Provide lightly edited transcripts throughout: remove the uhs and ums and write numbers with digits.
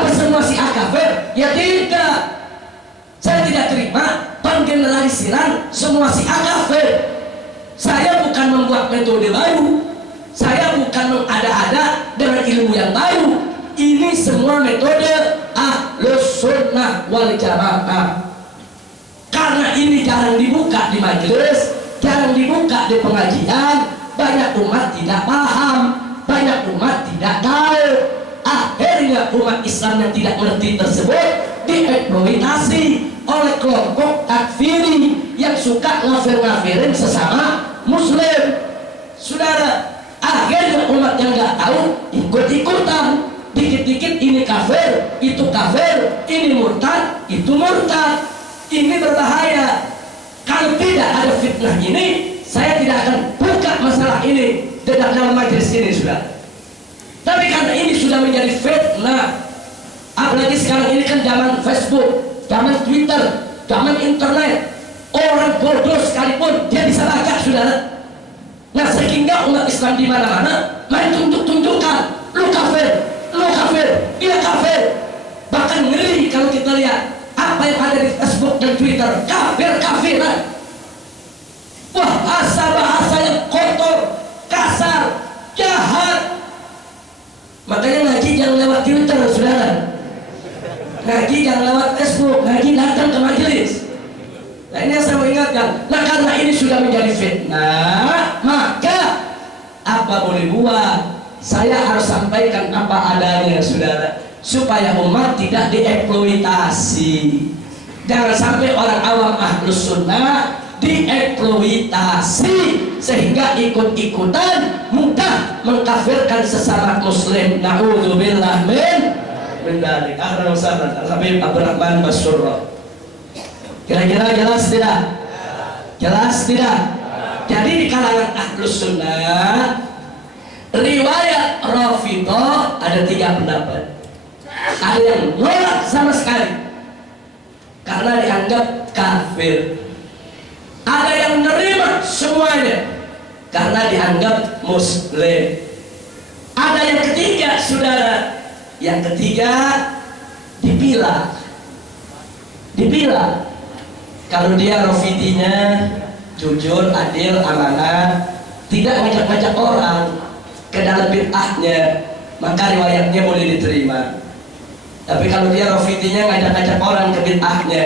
Apa semua si A kafir? Ya tidak. Saya tidak terima penggeneralisiran semua si A kafir. Saya bukan membuat metode baru. Saya bukan mengada-ada dengan ilmu yang baru. Ini semua metode Ahlus Sunnah wal Jamaah. Karena ini jarang dibuka di majelis, jarang dibuka di pengajian, banyak umat tidak paham, banyak umat tidak tahu. Akhirnya umat Islam yang tidak mengerti tersebut dieksploitasi oleh kelompok takfiri yang suka ngafir-ngafirin sesama muslim. Saudara, akhirnya umat yang nggak tahu ikut-ikutan. Dikit-dikit ini kafir, itu kafir, ini murtad, itu murtad. Ini berbahaya. Kalau tidak ada fitnah ini, saya tidak akan buka masalah ini dalam majelis ini, sudah. Tapi karena ini sudah menjadi fitnah, apalagi sekarang ini kan zaman Facebook, zaman Twitter, zaman internet, orang bodoh sekalipun dia bisa baca, saudara. Nah, sehingga umat Islam di mana-mana main tunjuk-tunjukkan, lu kafir, lu kafir, dia kafir. Bahkan ngeri kalau kita lihat apa yang ada di Facebook dan Twitter, kafir-kafiran. Wah, bahasa yang kotor, kasar, jahat. Makanya ngaji jangan lewat Twitter, saudara. Ngaji jangan lewat Facebook, ngaji datang ke majelis. Nah, ini yang saya mau ingatkan. Nah, karena ini sudah menjadi fitnah, maka apa boleh buat? Saya harus sampaikan apa adanya, saudara, supaya umat tidak dieksploitasi. Jangan sampai orang awam Ahlus Sunnah dieksploitasi sehingga ikut-ikutan mudah mengkafirkan sesama muslim. Na'udzubillah min dzalik. Ahlan wa sahlan Al-Habib Abdurrahman Basyurrah. Kira-kira jelas tidak? Jelas tidak? Jadi di kalangan Ahlus Sunnah, riwayat Rafidhah ada 3 pendapat. Ada yang nolak sama sekali karena dianggap kafir. Ada yang menerima semuanya karena dianggap muslim. Ada yang ketiga, saudara. Yang ketiga dipilah. Dipilah. Kalau dia Rafidinya jujur, adil, amanah, tidak ngajak-ngajak orang ke dalam bid'ahnya, maka riwayatnya boleh diterima. Tapi kalau dia Rafidinya ngajak-ngajak orang ke bid'ahnya,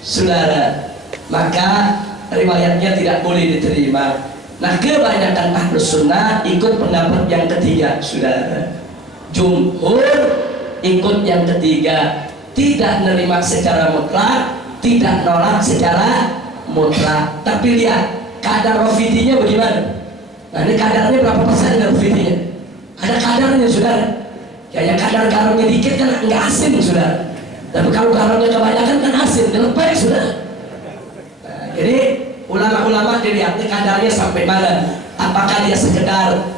saudara, maka riwayatnya tidak boleh diterima. Nah, kebanyakan Ahlus Sunnah ikut pendapat yang ketiga, saudara. Jumhur ikut yang ketiga, tidak menerima secara mutlak, tidak nolak secara mutlak. Tapi lihat kadar Rafidinya bagaimana. Nah, ini kadarnya berapa persen Rafidinya? Ada kadarnya, saudara. Ya, yang kadar garamnya dikit kan nggak asin, saudara. Tapi kalau garamnya kebanyakan kan asin, lepek, saudara. Nah, jadi ulama-ulama dilihatnya kadarnya sampai mana. Apakah dia sekedar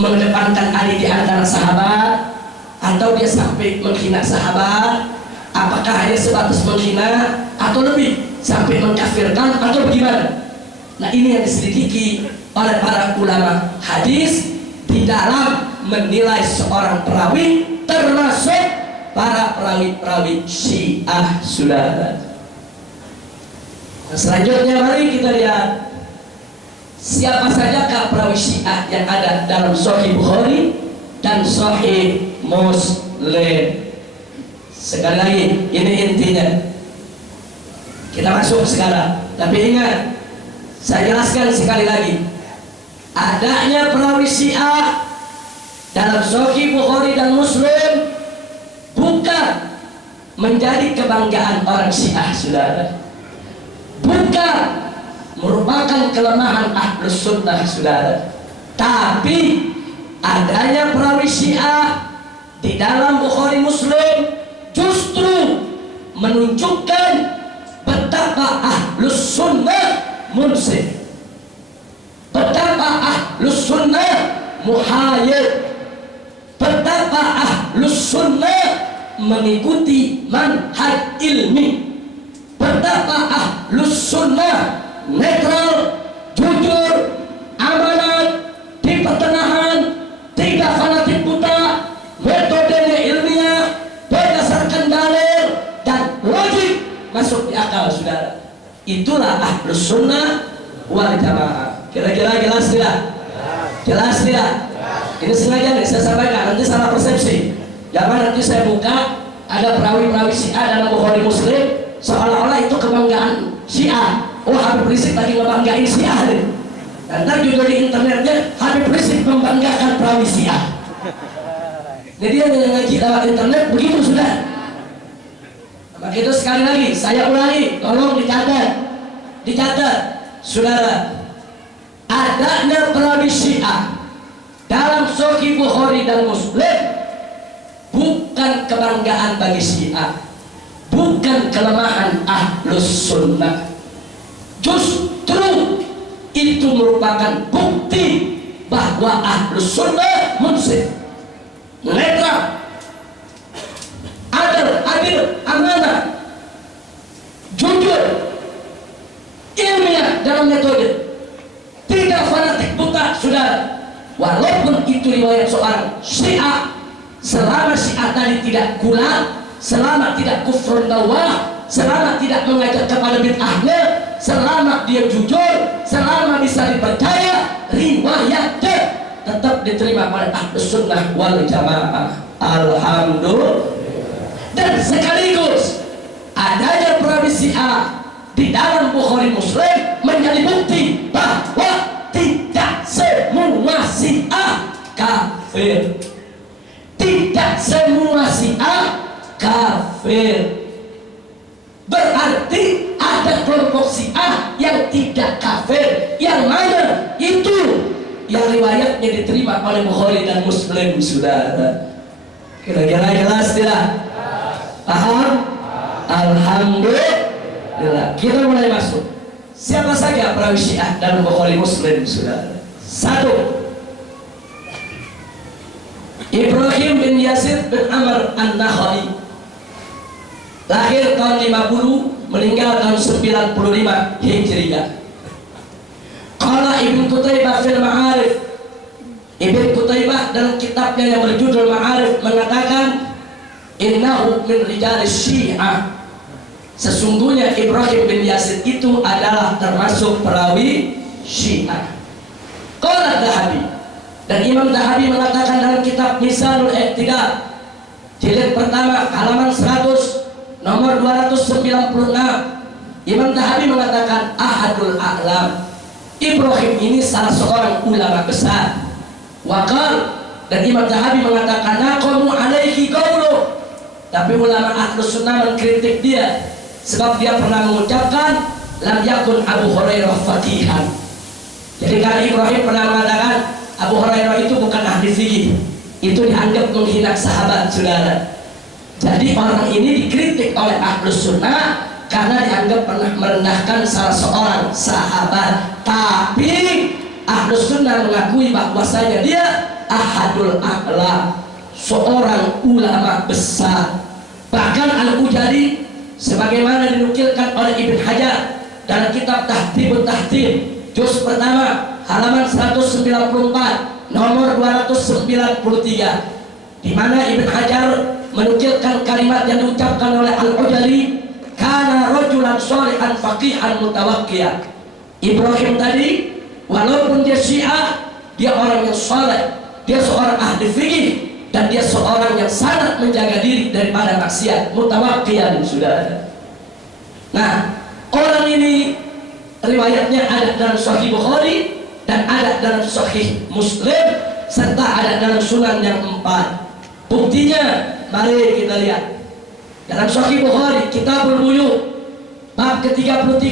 mengedepankan Ali di antara sahabat, atau dia sampai menghina sahabat? Apakah hanya sebatas menghina, atau lebih sampai mengkafirkan, atau bagaimana? Nah, ini yang diselidiki oleh para ulama hadis di dalam menilai seorang perawi, termasuk para perawi-perawi Syiah, saudara. Nah, selanjutnya mari kita lihat siapa sajakah perawi Syiah yang ada dalam Sahih Bukhari dan Sahih Muslim. Sekali lagi, ini intinya. Kita masuk sekarang. Tapi ingat, saya jelaskan sekali lagi. Adanya perawi Syiah dalam Sahih Bukhari dan Muslim bukan menjadi kebanggaan orang Syiah, saudara. Bukan merupakan kelemahan Ahlus Sunnah, saudara. Tapi adanya perawi Syiah di dalam Bukhari Muslim justru menunjukkan betapa Ahlus Sunnah munsif, betapa Ahlus Sunnah muhayyid, betapa Ahlus Sunnah mengikuti manhaj ilmi, betapa Ahlus Sunnah netral, jujur, amanat, di pertengahan, tidak fanatik buta, metodenya ilmiah, Itulah ahlus sunnah wal jamaah. Kira-kira jelas tidak? Jelas tidak? Ini sengaja nih saya sampaikan, nanti salah persepsi. Jangan nanti saya buka ada perawi-perawi Syiah dalam Bukhari Muslim seolah-olah itu kebanggaan Syiah. Oh, Habib Rizik lagi ngebanggain Syiah nih. Dan ntar juga di internetnya Habib Rizik membanggakan perawi Syiah. Jadi dia ngaji lewat internet begitu sudah. Maka itu sekali lagi saya ulangi, tolong dicatat, saudara. Adanya perawi Syiah dalam Sahih Bukhari dan Muslim bukan kebanggaan bagi Syiah, bukan kelemahan ahlus sunnah. Justru itu merupakan bukti bahwa ahlus sunnah munsif, netral, adil, amanah, jujur, ilmiah dalam metode, tidak fanatik buta, saudara. Walaupun itu riwayat seorang Syiah, selama Syiah tadi tidak gula, selama tidak kufrun bawah, selama tidak mengajak kepada bid'ahnya, selama dia jujur, selama bisa dipercaya, riwayatnya tetap diterima oleh ahlus sunnah wal jamaah. Alhamdulillah. Dan sekaligus adanya perawi Syiah di dalam Bukhari Muslim menjadi bukti bahwa tidak semua Syiah kafir. Tidak semua Syiah kafir. Berarti ada kelompok Syiah yang tidak kafir. Yang mana? Itu yang riwayatnya diterima oleh Bukhari dan Muslim, saudara. Kira-kira jelas tidak? Paham? Alhamdulillah. Kita mulai masuk. Siapa saja perawi Syiah dalam Bukhari Muslim, saudara? 1. Ibrahim bin Yazid bin Amr An-Nakhai, lahir tahun 50, meninggal tahun 95 Hijriah. Qala Ibnu Qutaibah fil Ma'arif. Ibnu Qutaibah dalam kitabnya yang berjudul Ma'arif mengatakan, innahu min rijal Syiah. Sesungguhnya Ibrahim bin Yazid itu adalah termasuk perawi Syiah. Qala Dhahabi, dan Imam Dhahabi mengatakan dalam kitab Mizanul I'tidal jilid pertama halaman 100 nomor 296, Imam Dhahabi mengatakan ahadul a'lam. Ibrahim ini salah seorang ulama besar. Waqal, dan Imam Dhahabi mengatakan naqamu alaihi qawlu, tapi ulama ahlus sunnah mengkritik dia sebab dia pernah mengucapkan lam yakun Abu Hurairah faqihan. Jadi karena Ibrahim pernah mengatakan Abu Hurairah itu bukan ahli fikih, itu dianggap menghina sahabat, saudara. Jadi orang ini dikritik oleh ahlus sunnah karena dianggap pernah merendahkan salah seorang sahabat. Tapi ahlus sunnah mengakui bahwasanya dia ahadul a'lam, seorang ulama besar. Bahkan Al-Ujali sebagaimana dinukilkan oleh Ibn Hajar dalam kitab Tahdhibut Tahdhib juz pertama halaman 194 nomor 293, di mana Ibn Hajar menukilkan kalimat yang diucapkan oleh Al-Ujali, kana rajulan shalihan faqihan mutawaqqiyan. Ibrahim tadi walaupun dia Syiah, dia orang yang saleh, dia seorang ahli fikih, dan dia seorang yang sangat menjaga diri daripada maksiat, mutawaqqiyan, saudara. Nah, orang ini riwayatnya ada dalam Sahih Bukhari dan ada dalam Sahih Muslim serta ada dalam Sunan yang 4. Buktinya mari kita lihat dalam Sahih Bukhari Kitabul Buyuh bab ke-33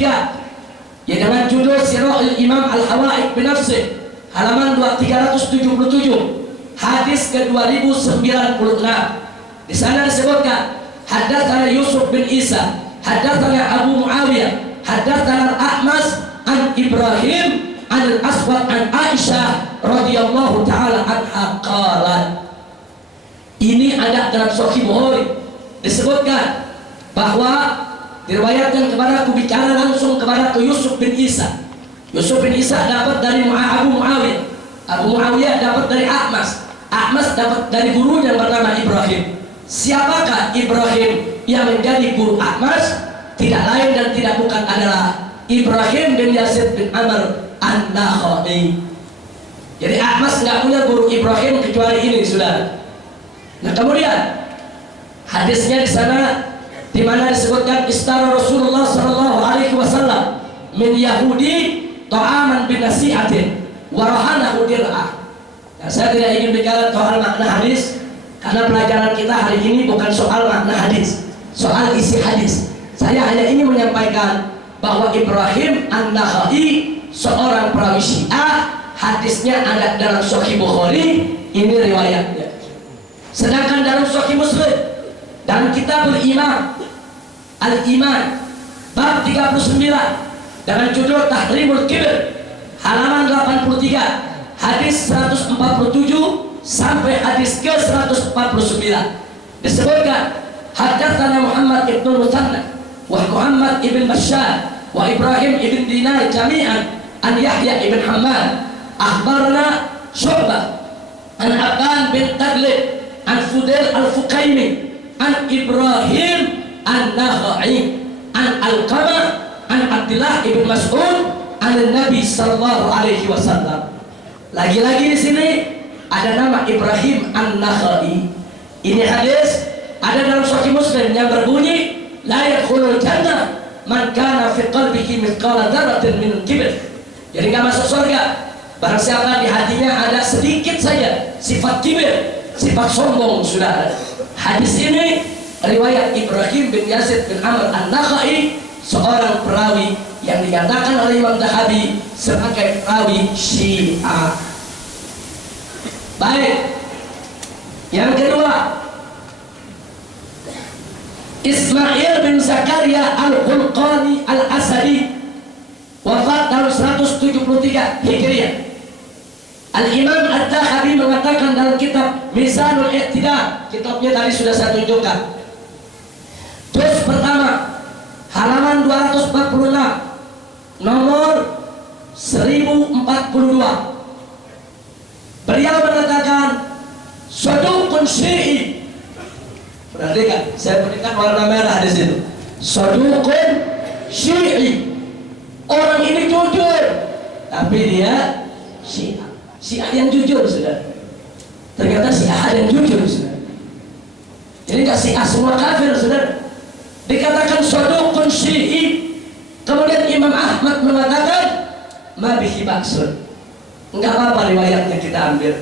ya dengan judul Sirahul Imam Al-Hawaid bin Nafsih halaman 377 hadis ke-2096. Di sana disebutkan haddatsana Yusuf bin Isa, haddatsana Abu Muawiyah, haddatsana Al-A'mas an Ibrahim an Al-Aswad an Aisyah radhiyallahu taala anha qalat. Ini ada dalam Sahih Bukhari disebutkan bahwa diriwayatkan kepada aku, bicara langsung kepada aku Yusuf bin Isa. Yusuf bin Isa dapat dari Abu Muawiyah, Abu Muawiyah dapat dari A'mas, A'mas dapat dari gurunya bernama Ibrahim. Siapakah Ibrahim yang menjadi guru A'mas? tidak lain dan tidak bukan adalah Ibrahim bin Yazid bin Amr An-Nakhai. Jadi Ahmas nggak punya guru Ibrahim kecuali ini, sudah. Nah kemudian hadisnya di sana di mana disebutkan istara Rasulullah Sallallahu Alaihi Wasallam min Yahudi ta'aman bin nasihatin warahanahu dir'ah. Nah, saya tidak ingin bicara soal makna hadis karena pelajaran kita hari ini bukan soal makna hadis, soal isi hadis. Saya hanya ingin menyampaikan bahwa Ibrahim An-Nakhai seorang perawi Syiah, hadisnya ada dalam Sahih Bukhari, ini riwayatnya. Sedangkan dalam Sahih Muslim dan Kitabul Iman Al-Iman bab 39 dengan judul Tahrimul Kibr halaman 83 hadis 147 sampai hadis ke 149 disebutkan hadatsana Muhammad ibn Musanna wa Muhammad ibn Bashar wa Ibrahim ibn Dinar jami'an an Yahya ibn Hammad akhbarana Syu'bah an Abban bin Taghlib an Fudail al-Fuqaimi an Ibrahim An-Nakhai an Al-Qamah an Abdullah ibn Mas'ud an Nabi Sallallahu Alaihi Wasallam. Lagi-lagi di sini ada nama Ibrahim An-Nakhai. Ini hadis ada dalam Sahih Muslim yang berbunyi la yadkhulul jannah man kana fi qalbihi mithqala dzarratin min kibr. Jadi enggak masuk surga barang siapa di hatinya ada sedikit saja sifat kibir, sifat sombong, sudah. Hadis ini riwayat Ibrahim bin Yazid bin Amr An-Nakhai, seorang perawi yang dikatakan oleh Imam Zahabi sebagai perawi Syiah. Baik. Yang kedua, Ismail bin Zakaria Al-Khulqani Al-Asadi wafat tahun 173 Hijriah. Al-Imam Ad-Dahabi mengatakan dalam kitab Mizanul I'tidal, kitabnya tadi sudah saya tunjukkan, juz pertama halaman 246 nomor 1042, beliau mengatakan saduqun syi'i. Perhatikan, saya berikan warna merah di situ. Saduqun syi'i, orang ini jujur tapi dia Syiah. Syiah yang jujur, sudah. Ternyata Syiah yang jujur, sudah. Jadi gak Syiah semua kafir, sudah. Dikatakan saduqun syi'i. Kemudian Imam Ahmad mengatakan ma bihi ba'sun. Enggak apa-apa riwayatnya kita ambil,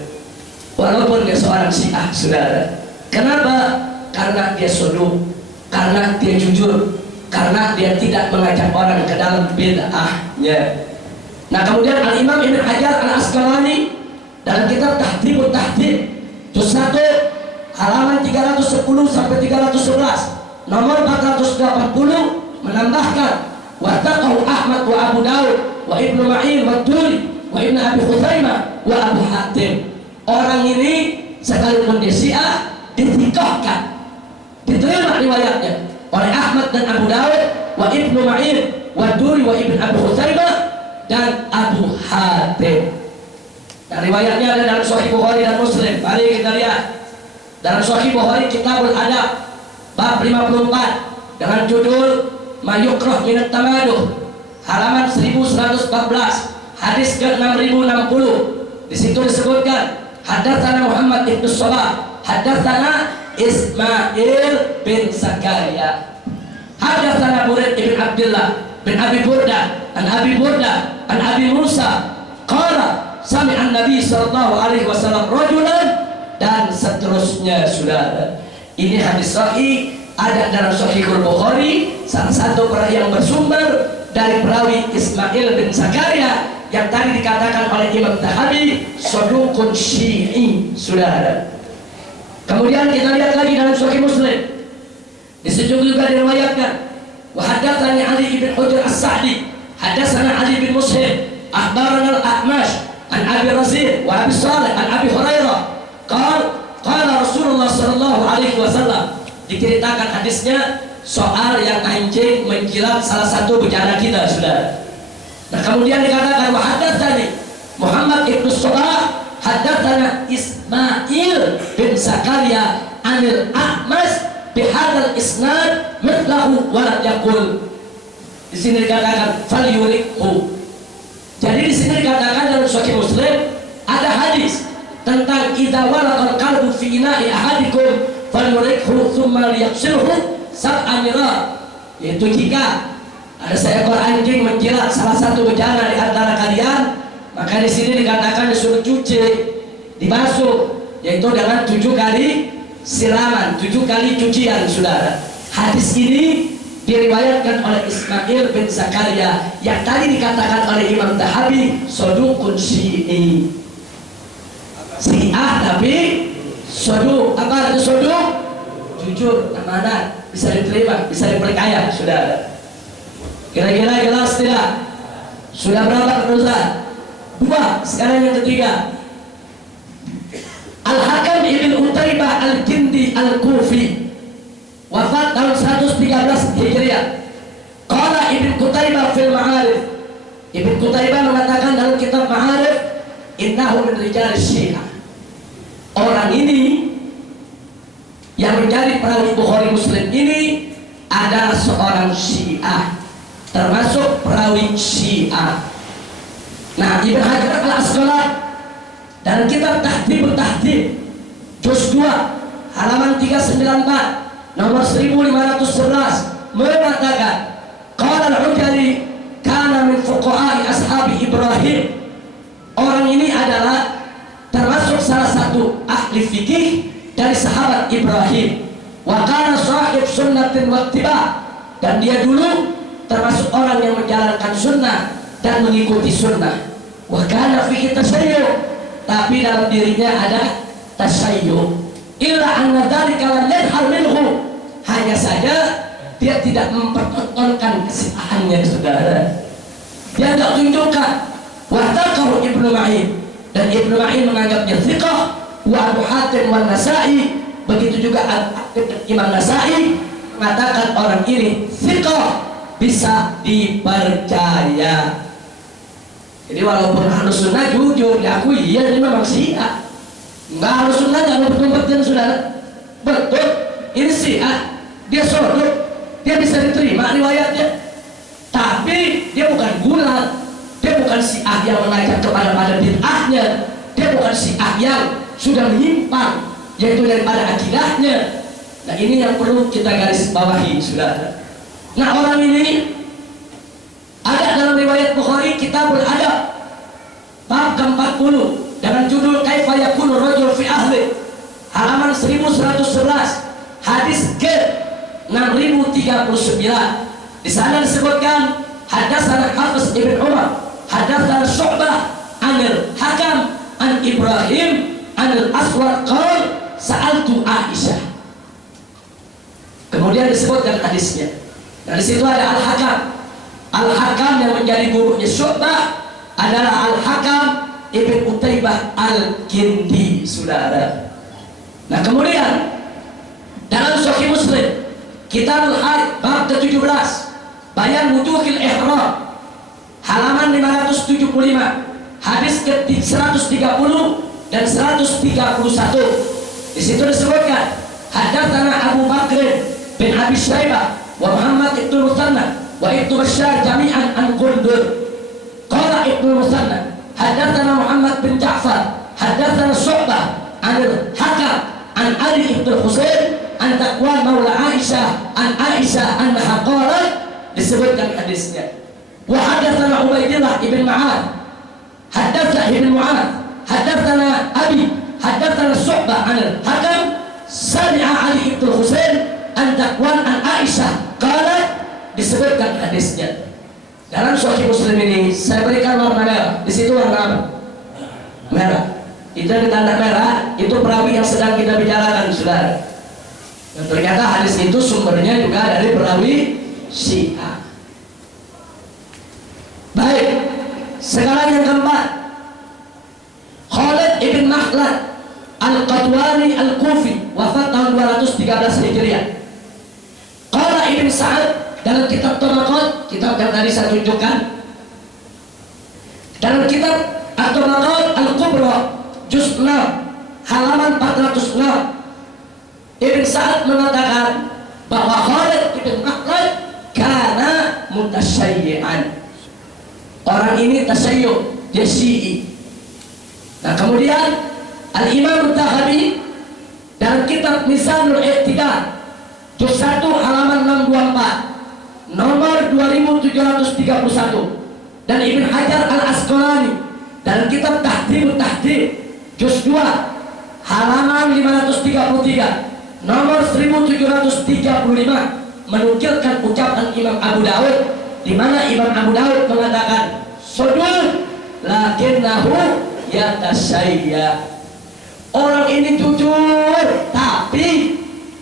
walaupun dia seorang Syiah, saudara. Kenapa? Karena dia saduq, karena dia jujur, karena dia tidak mengajak orang ke dalam bid'ahnya. Nah kemudian Al-Imam Ibn Hajar Al-Asqalani dalam kitab Tahdhibut Tahdhib juz 1 halaman 310 sampai 311 nomor 480 menambahkan wattaqahu Ahmad wa Abu Dawud wa Ibnu Ma'in wa Duri wa Ibnu Abi Khuzaimah wa Abu Hatim. Orang ini sekalipun dia Syiah ditikohkan, diterima riwayatnya oleh Ahmad dan Abu Dawud wa Ibnu Ma'in wa Duri wa Ibnu Abi Khuzaimah dan Abu Hatim. Dan riwayatnya ada dalam Sahih Bukhari dan Muslim. Mari kita lihat dalam Sahih Bukhari Kitabul Adab bab 54 dengan judul Mayukrah Minat Tamaduh halaman 1114 hadis ke 6060. Di situ disebutkan hadatsana Muhammad ibn Sabah hadatsana Ismail bin Zakaria hadatsana Buraid ibn Abdullah bin Abi Burda an Abi Burda an Abi Musa qala sami'an Nabi sallallahu alaihi wasallam rajulan, dan seterusnya, saudara. Ini hadis sahih ada dalam Sahihul Bukhari, salah satu perawi yang bersumber dari perawi Ismail bin Zakaria yang tadi dikatakan oleh Imam Zahabi saduqun syi'i, saudara. Kemudian kita lihat lagi dalam Sahih Muslim, di situ juga diriwayatkan wa hadatsani Ali bin Hujr As-Sa'di hadatsana Ali bin Muslim akhbarana Al-A'mash an Abi Razin wa Abi Salih an Abi Hurairah qala Rasulullah sallallahu alaihi wasallam. Diceritakan hadisnya soal yang anjing menjilat salah satu bencana kita, saudara. Nah kemudian dikatakan wa hadatsani Muhammad ibn Sabah hadatsana Ismail bin Zakaria anil A'mash bihadzal isnad mithlahu wa lam yaqul. Di sini dikatakan falyurikhu. Jadi di sini dikatakan dalam Sahih Muslim ada hadis tentang idza walaqal qalbu fi ina'i ahadikum falyurikhu thumma liyaghsilhu sab'a mirar, yaitu jika ada seekor anjing menjilat salah satu bejana di antara kalian, maka di sini dikatakan disuruh cuci, dibasuh, yaitu dengan 7 kali siraman, 7 kali cucian, saudara. Hadis ini diriwayatkan oleh Ismail bin Zakaria yang tadi dikatakan oleh Imam Tahawi sodukun syi'i, syiah tapi soduk. Apa itu soduk? Jujur, amanah, bisa diterima, bisa diperkaya, saudara. Kira-kira jelas tidak? Sudah berapa dosa? 2. Sekarang yang ketiga, Al-Hakam ibn Utaibah al-Kindi al-Kufi, wafat tahun 113 Hijriah. Qala Ibn Qutaibah fil Ma'arif. Ibn Qutaibah mengatakan dalam kitab Ma'arif, innahu min rijal Syiah. Orang ini yang menjadi perawi Bukhari Muslim ini adalah seorang Syiah, termasuk perawi Syiah. Nah, Ibn Hajar al-Asqalani dalam kitab Tahdhibut Tahdhib juz 2 halaman 394 nomor 1511 mengatakan qala al-Ujali kana min fuqaha'i ashabi Ibrahim. Orang ini adalah termasuk salah satu ahli fikih dari sahabat Ibrahim. Wa kana sahib sunnatin wa ittiba', dan dia dulu termasuk orang yang menjalankan sunnah dan mengikuti sunnah. Wa kana fihi tasyayyu', tapi dalam dirinya ada tasyayyu'. Illa anna dzalika lam yadhhar minhu, hanya saja dia tidak mempertontonkan kesiahannya, saudara. Dia tidak tunjukkan. Wa taqahu Ibnu Ma'in, dan Ibnu Ma'in menganggapnya thiqah. Wa Abu Hatim wa Nasa'i, begitu juga Imam Nasa'i mengatakan orang ini thiqah, bisa dipercaya. Jadi walaupun Ahlus Sunnah jujur diakui, iya ini memang Syiah. Enggak, Ahlus Sunnah enggak ngumpet-ngumpetin, saudara. Betul, ini Syiah, dia sodok, dia bisa diterima riwayatnya. Tapi dia bukan gulat, dia bukan Syiah yang mengajak kepada bid'ahnya, dia bukan Syiah yang sudah menyimpang, yaitu daripada akidahnya. Nah, ini yang perlu kita garis bawahi, saudara. Nah, orang ini ada dalam riwayat Bukhari Kitabul Adab bab ke-40 dengan judul Kaifa yakunu rajul fi ahli, halaman 1111, hadis ke 6039. Di sana disebutkan hadatsana Hafiz Ibn Umar, hadatsana Syu'bah anil Hakam an Ibrahim anil Aswad qala sa'altu Aisyah. Kemudian disebutkan hadisnya. Dan di situ ada Al-Hakam. Al-Hakam yang menjadi gurunya Syu'bah adalah Al-Hakam Ibn Utaibah al-Kindi, saudara. Nah, kemudian dalam Sahih Muslim Kitabul Haid bab ke-17 Bayan Wujuhil Ihram halaman 575 hadis ke-130 dan 131. Di situ disebutkan hadatsana Abu Bakr bin Abi Syaibah wa Muhammad ibn Musanna wa Ibnu Bashar jami'an an Qundur. Qala Ibnu Musanna hadatsana Muhammad bin Ja'far hadatsana Syu'bah anil Hakam an Ali ibn Husain an Taqwa maula Aisyah an Aisyah annaha qalat, disebutkan hadisnya. Wa hadatsana Ubaidillah ibn Ma'ad hadatsana ibn Mu'ad hadatsana Abi hadatsana Syu'bah anil Hakam sami'a Ali ibn Husain an Taqwa an Aisyah qalat, disebutkan hadisnya. Dalam Sahih Muslim ini saya berikan warna merah. Di situ warna apa? Merah. Itu di tanda merah itu perawi yang sedang kita bicarakan, saudara. Dan ternyata hadis itu sumbernya juga dari perawi Syiah. Baik. Sekarang yang keempat, Khalid ibn Makhlad al-Qatwani al-Kufi, wafat tahun 213 Hijriah. Qala Ibn Sa'ad dalam kitab Tabaqat, kitab yang tadi saya tunjukkan, dalam kitab At-Tabaqat Al-Kubra juz 6 halaman 406, Ibn Sa'ad mengatakan bahwa Khalid ibn Makhlad karena mutasyayyi'an. Orang ini tasyayyu', dia Syi'i. Nah kemudian Al-Imam Al-Tahawi dalam kitab Mizanul I'tidal juz 1 halaman 624 nomor 2731, dan Ibn Hajar Al-Asqalani dalam kitab Tahdhibut Tahdhib juz 2 halaman 533 nomor 1735 menukilkan ucapan Imam Abu Dawud, di mana Imam Abu Dawud mengatakan sudul lakinnahu yatasayya. Orang ini jujur tapi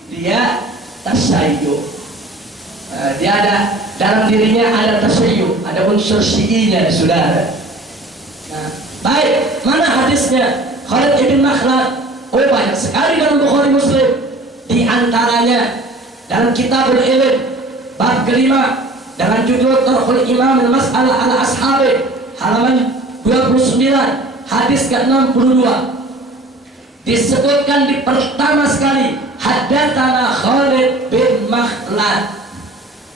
dia tasayyu. Dia ada dalam dirinya ada tasayyu, ada unsur syi'inya, saudara. Nah, baik, mana hadisnya Khalid ibn Makhlad? Oh banyak sekali dalam Bukhari Muslim. Di antaranya dalam Kitabul Ilm bab kelima dengan judul Tarhul Imam al-Mas'alah ala Ashabi halaman 29 hadis ke-62 disebutkan di pertama sekali haddatsana Khalid bin Makhlad.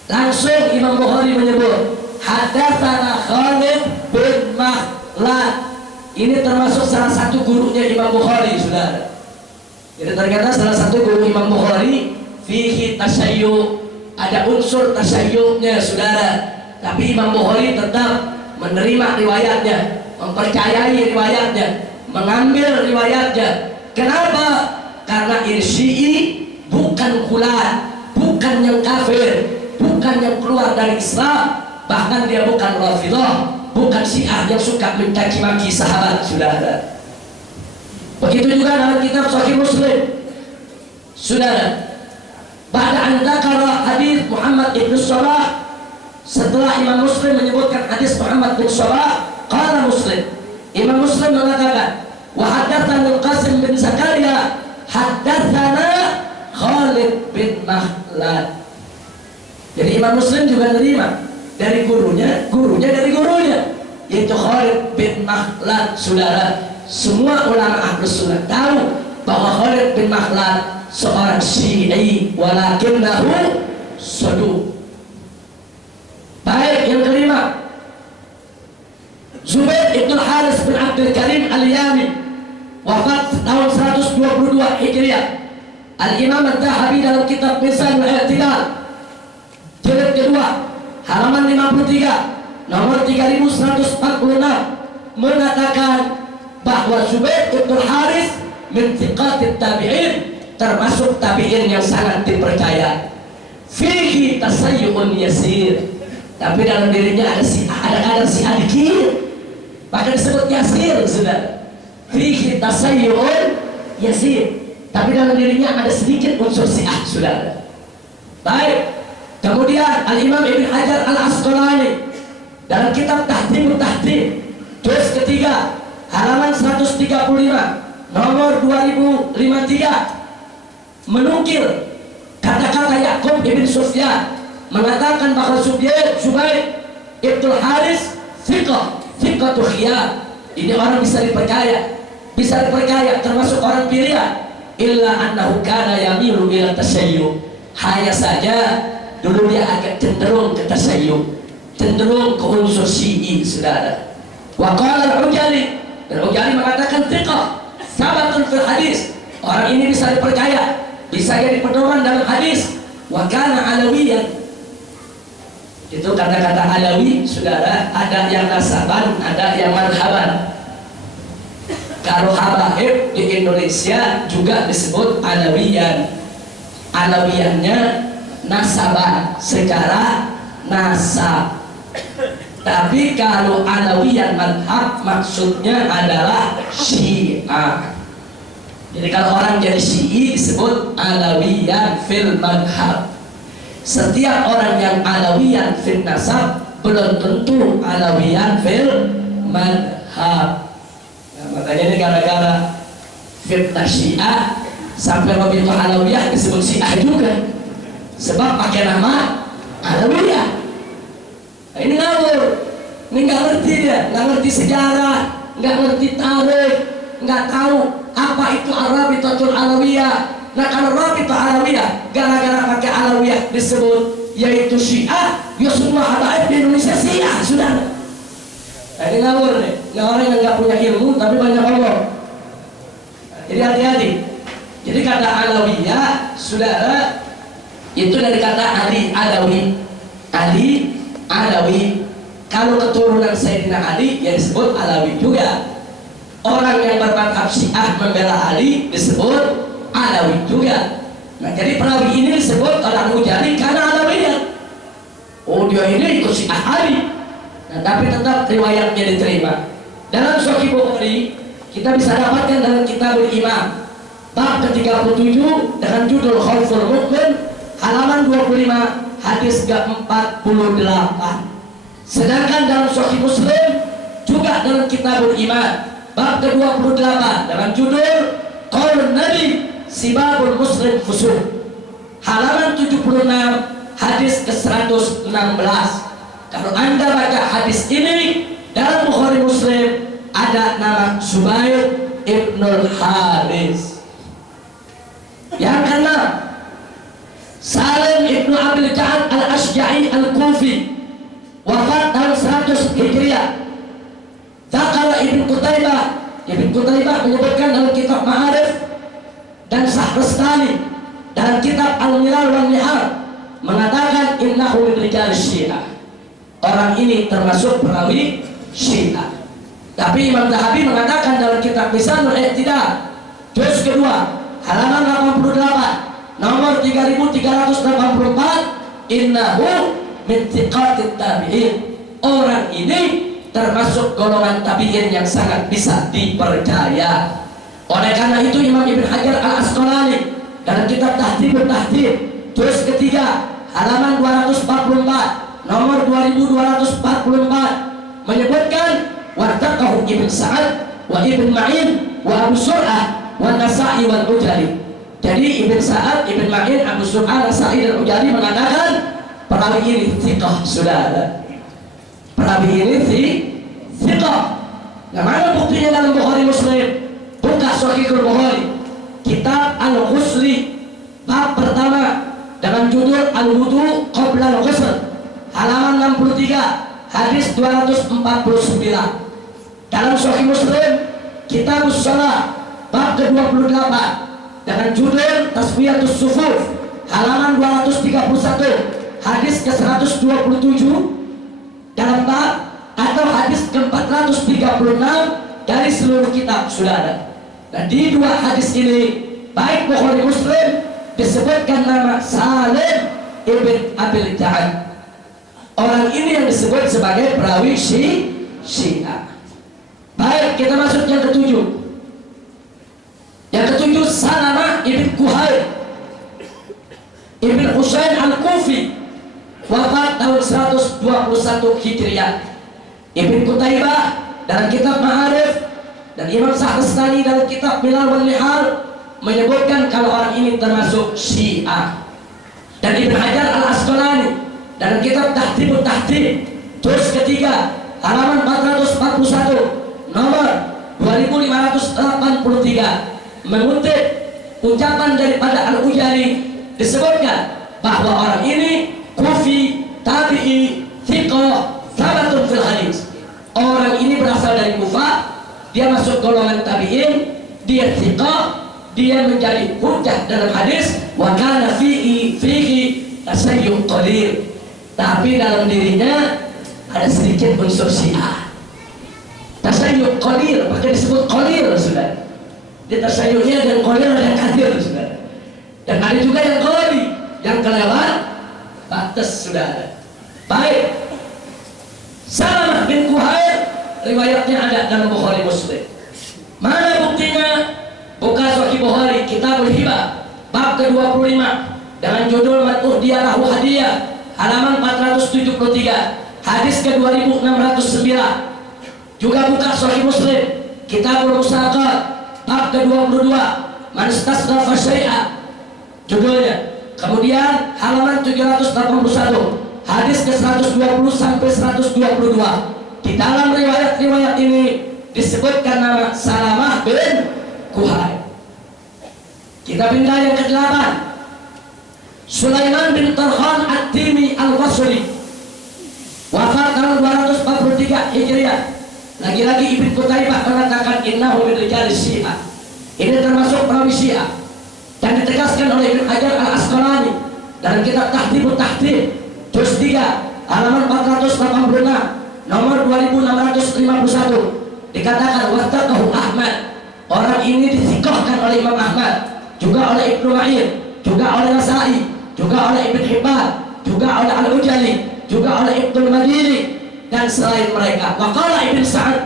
Langsung Imam Bukhari menyebut haddatsana Khalid bin Makhlad. Ini termasuk salah satu gurunya Imam Bukhari, saudara. Jadi ternyata salah satu guru Imam Bukhari fihi tasyayyu, ada unsur tasyayyu'nya, saudara. Tapi Imam Bukhari tetap menerima riwayatnya, mempercayai riwayatnya, mengambil riwayatnya. Kenapa? Karena ini Syi'i, bukan kulat, bukan yang kafir, bukan yang keluar dari Islam, bahkan dia bukan Rafidhah, bukan Syiah yang suka mencaci maki sahabat, saudara. Begitu juga dalam kitab Sahih Muslim, saudara. Ba'da an dzakara hadis Muhammad ibn Salah, setelah Imam Muslim menyebutkan hadis Muhammad bin Salah, qala Muslim, Imam Muslim mengatakan wa haddatsana Qasim bin Zakaria haddatsana Khalid bin Makhlad. Jadi Imam Muslim juga menerima dari gurunya, gurunya dari gurunya, yaitu Khalid bin Makhlad, saudara. Semua ulama Ahlus Sunnah tahu bahwa Khalid bin Makhlad seorang Syi'i walakinnahu saduq. Baik, yang kelima, Zubair ibn Haris bin Abdul Karim Al-Yami, wafat tahun 122 Hijriah. Al-Imam Al-Tahawi dalam kitab Mizanul I'tidal jilid kedua halaman 53 nomor 3146 mengatakan bahwa Zubair ibn Haris min thiqatit tabi'in, termasuk tabi'in yang sangat dipercaya. Fihi tasayyu'un yasir, tapi dalam dirinya ada kadar sedikit, bahkan disebut yasir, saudara. Fihi tasayyu'un yasir, tapi dalam dirinya ada sedikit unsur syiah, saudara. Baik, kemudian Al-Imam Ibn Hajar Al-Asqalani dalam kitab Tahdhibut Tahdhib juz ketiga halaman 135 nomor 2053 menukil kata-kata Ya'qub ibn Sufyan mengatakan bahwa Zubair ibn Haris thiqatu khiyar. Ini orang bisa dipercaya, termasuk orang pilihan. Illa annahu kana yamilu ila tasyayyu, hanya saja dulu dia agak cenderung ke tasyayyu, cenderung ke unsur Syi'i, saudara. Wa qala al-Ujali, dan Ujali mengatakan thiqah sabatun fil hadis, orang ini bisa dipercaya, bisa jadi pedoman dalam hadis. Wa kana alawiyan, itu kata-kata alawi, saudara, ada yang nasaban, ada yang madhaban. Kalau habaib di Indonesia juga disebut alawiyan. Alawiyannya nasaban secara nasab. Tapi kalau alawiyan madhab maksudnya adalah Syiah. Jadi kalau orang jadi Syi'i disebut alawiyan fil madhab. Setiap orang yang alawiyan fil nasab belum tentu alawiyan fil madhab. Nah, makanya ini gara-gara fitnah Syiah sampai Rabi'ah Alawiyah disebut Syiah juga, sebab pakai nama Alawiyah. Nah, ini ngawur, ini nggak ngerti dia, nggak ngerti sejarah, nggak ngerti tarikh, nggak tahu apa itu Arabitatul Alawiyah, Nah kalau Rafidhah Alawiyah, gara-gara pakai Alawiyah disebut yaitu Syiah, ya semua habaib di Indonesia Syiah, sudah. Nah, ini ngawur nih, nah, orang yang nggak punya ilmu tapi banyak ngomong. Jadi hati-hati. Jadi kata Alawiyah, saudara, itu dari kata Ali Alawi. Ali Alawi. Kalau keturunan Sayyidina Ali, ya disebut Alawi juga. Orang yang bermadhab Syiah membela Ali disebut Alawi juga. Nah jadi perawi ini disebut orang Ujari karena Alawiyah. Oh dia ini ikut Syiah Ali. Nah tapi tetap riwayatnya diterima. Dalam Sahih Bukhari kita bisa dapatkan dalam Kitabul Imam bab ke-37 dengan judul Khauful Mukmin, halaman 25, hadis ke-48. Sedangkan dalam Sahih Muslim juga dalam Kitabul Iman bab ke-28 dengan judul Qaulun Nabi Sibabul Muslim Fusuq, halaman 76, hadis ke-116. Kalau Anda baca hadis ini dalam Bukhari Muslim ada nama Subair Ibnul Haris. Yang keenam, Salim Ibnu Abil Ja'ad Al-Ashja'i Al-Kufi, wafat tahun 100 Hijriah. Zakara Ibn Qutaibah menyebutkan dalam kitab Ma'arif dan Sahrastani dalam kitab Al-Milal wal Nihar mengatakan innahu min rijal Syiah. Orang ini termasuk perawi Syiah. Tapi Imam Zahabi mengatakan dalam kitab Mizanul I'tidal juz kedua halaman 88 nomor 3384, innahu min thiqatit tabi'in. Orang ini termasuk golongan tabi'in yang sangat bisa dipercaya. Oleh karena itu Imam Ibn Hajar Al-Asqalani dalam kitab Tahdhibut Tahdhib juz ketiga halaman 244 nomor 2244 menyebutkan wattaqahu Ibn Sa'ad wa Ibn Ma'in wa Abu Sur'ah wa Nasa'i wal Ujali. Jadi Ibn Sa'ad, Ibn Ma'in, Abu Sur'ah, Nasa'i dan Ujali mengatakan perawi ini thiqah, saudara. Perawi ini thiqah. Nah, mana buktinya dalam Bukhari Muslim? Buka Sahihul Bukhari, kitab Al-Ghusli, bab pertama dengan judul Al-Wudu Qabla Al-Ghusl, halaman 63, hadis 249. Dalam Sahih Muslim, kitab Shalah, bab ke-28 dengan judul Tasfiyatus Sufuf, halaman 231, hadis ke-127 dalam bab atau hadis ke-436 dari seluruh kitab, saudara. Dan di dua hadis ini baik Bukhari Muslim disebutkan nama Salim Ibn Abil Ja'ad. Orang ini yang disebut sebagai perawi Syiah. Baik, kita masuk yang ketujuh. Yang ketujuh, Salamah Ibn Kuhail Ibn Husain Al-Kufi, wafat tahun 121 Hijriah. Ibn Qutaibah dalam kitab Ma'arif dan Imam Sahrastani dalam kitab Milal wal Nihar menyebutkan kalau orang ini termasuk Syiah. Dan Ibn Hajar Al-Asqalani dalam kitab Tahdhibut Tahdhib juz ketiga halaman 441 nomor 2583 mengutip ucapan daripada Al-Ujari, disebutkan bahwa orang ini kufi, tabi'i, thiqah, thabatun fil hadis. Orang ini berasal dari Kufah, dia masuk golongan tabi'in, dia thiqah, dia menjadi hujjah dalam hadis, wa kana fihi tasayyuh qalil. Tapi dalam dirinya ada sedikit unsur Syiah. Tasayyuh qalil, maka disebut qalil, saudara. Dia tasayyuhnya dan qalil dan kathir, saudara. Dan ada juga yang qali, yang kelewat batas, saudara. Baik. Salamah bin Kuhail riwayatnya ada dalam Bukhari Muslim. Mana buktinya? Buka Sahih Bukhari, Kitabul Hibah, bab ke-25 dengan judul Mat'uh Diyalahu Hadiyah, halaman 473, hadis ke-2609. Juga buka Sahih Muslim, Kitabul Musaqat, bab ke-22, Man istasghafa syai'a, judulnya. Kemudian halaman 781, hadis ke-120 sampai 122. Di dalam riwayat-riwayat ini disebutkan nama Salamah bin Kuhail. Kita pindah yang ke-8. Sulaiman bin Tarkhan At-Timi Al-Basri, wafat tahun 243 Hijriah. Lagi-lagi Ibn Qutaibah mengatakan innahu min rijal Syiah. Ini termasuk perawi Syiah dan ditegaskan oleh Ibn Hajar Al-Asqalani dalam kitab Tahdhibut Tahdhib juz 3 halaman 486 nomor 2651 dikatakan wattaqahu Ahmad. Orang ini disikohkan oleh Imam Ahmad, juga oleh Ibnu Ma'in, juga oleh Nasai, juga oleh Ibn Hibban, juga oleh Al-Ujali, juga oleh Ibnu Madini dan selain mereka. Waqala Ibn Sa'ad,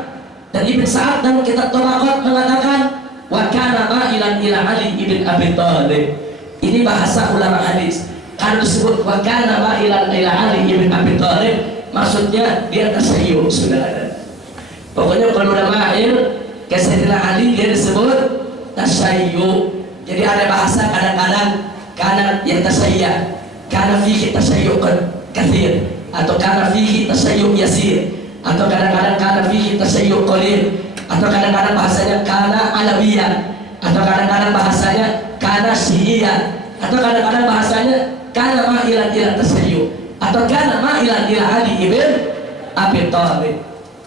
dan Ibn Sa'ad dalam kitab Tabaqat mengatakan wa kana ma'ilan ila Ali ibn Abi Thalib. Ini bahasa ulama hadis. Kalau disebut wa kana ma'ilan ila Ali ibn Abi Thalib, maksudnya dia tasayyuh, saudara. Pokoknya kalau udah ma'il ke Sayyidina Ali dia disebut tasayyuh. Jadi ada bahasa kadang-kadang karena yang tasayyuh, karena fihi tasayyuh kathir, atau karena fihi tasayyuh yasir, atau kadang-kadang karena fihi tasayyuh qalil, atau kadang-kadang bahasanya karena alawiyah, atau kadang-kadang bahasanya karena syi'iyah, atau kadang-kadang bahasanya karena ma'ilan ila tasayyuh, atau karena ma'ilan ila Ali ibn Abi Thalib.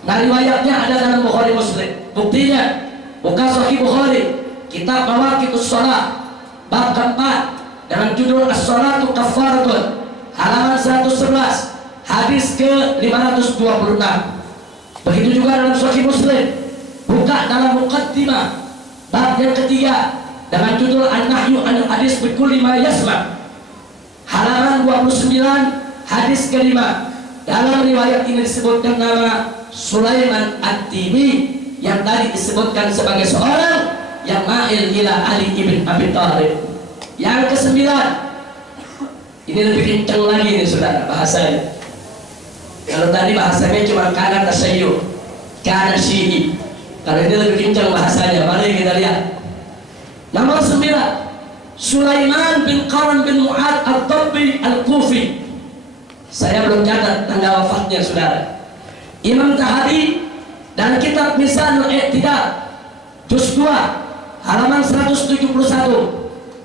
Nah, riwayatnya ada dalam Bukhari Muslim. Buktinya buka Sahih Bukhari, kitab Mawaqitus Shalah bab keempat dengan judul As-Shalatu Kaffaratun, halaman 111, hadis ke-526. Begitu juga dalam Sahih Muslim, buka dalam Muqaddimah bab yang ketiga dengan judul An-Nahyu Anil Hadis Bikulli Ma Yasma, halaman 29, hadis ke-5. Dalam riwayat ini disebutkan nama Sulaiman At-Timi yang tadi disebutkan sebagai seorang yang ma'il ila Ali ibn Abi Thalib. Yang ke-9, ini lebih kencang lagi nih saudara bahasanya. Kalau tadi bahasanya cuma kana tasayyuh, kana syi'i. Kalau ini lebih kencang bahasanya. Mari kita lihat. Nomor 9, Sulaiman bin Qaran bin Mu'ad Al-Tabbi Al-Kufi. Saya belum catat tanggal wafatnya saudara. Imam Tahabi dan kitab Mizanul I'tidal juz 2 halaman 171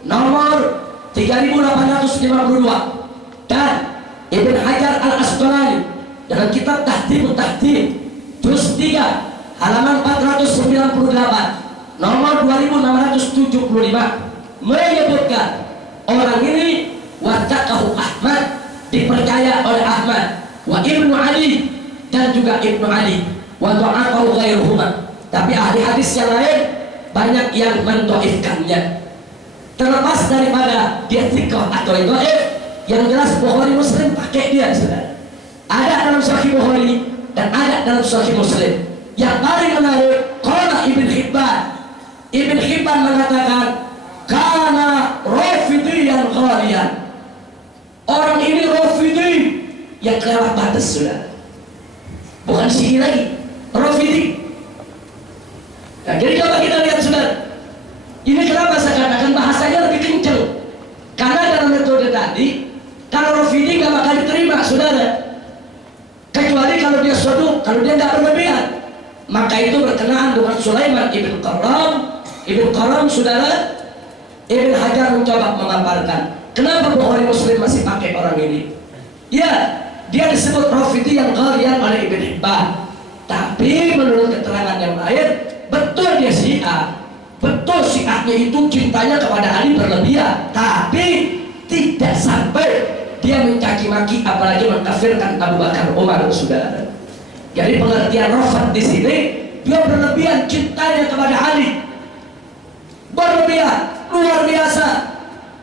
nomor 3852, dan Ibn Hajar Al-Asqalani dalam kitab Tahdhibut Tahdhib juz 3 halaman 498 nomor 2675 menyebutkan orang ini wattaqahu Ahmad, dipercaya oleh Ahmad, wa Ibnu Ali, dan juga Ibnu Ali, wa dha'afahu ghairuhuma. Tapi ahli hadis yang lain banyak yang mendhaifkannya. Terlepas daripada dia thiqah atau dhaif, yang jelas Bukhari Muslim pakai dia saudara. Ada dalam Sahih Bukhari dan ada dalam Sahih Muslim. Yang paling menarik, qala Ibn Hibban. Ibn Hibban mengatakan kana rafidiyan ghaliyan. Orang ini Rafidi yang kelewat batas sudah, bukan Syi'i lagi, Rafidi. Nah, jadi coba kita lihat sudah, ini kenapa saya katakan bahasanya lebih kencang? Karena dalam metode tadi, kalau Rafidi nggak bakal diterima saudara, kecuali kalau dia soduk, kalau dia nggak berlebihan. Maka itu berkenaan dengan Sulaiman ibn Qaram saudara. Ibn Hajar mencoba memaparkan kenapa Bukhari Muslim masih pakai orang ini. Ya, dia disebut Rafidi yang ghaliyan oleh Ibn Hibban. Tapi menurut keterangan yang lain, betul dia Syiah. Betul Syiahnya itu cintanya kepada Ali berlebihan. Tapi tidak sampai dia mencaci maki apalagi mengkafirkan Abu Bakar Umar saudara. Jadi pengertian Rafat di sini, dia berlebihan cintanya kepada Ali. Berlebihan, luar biasa.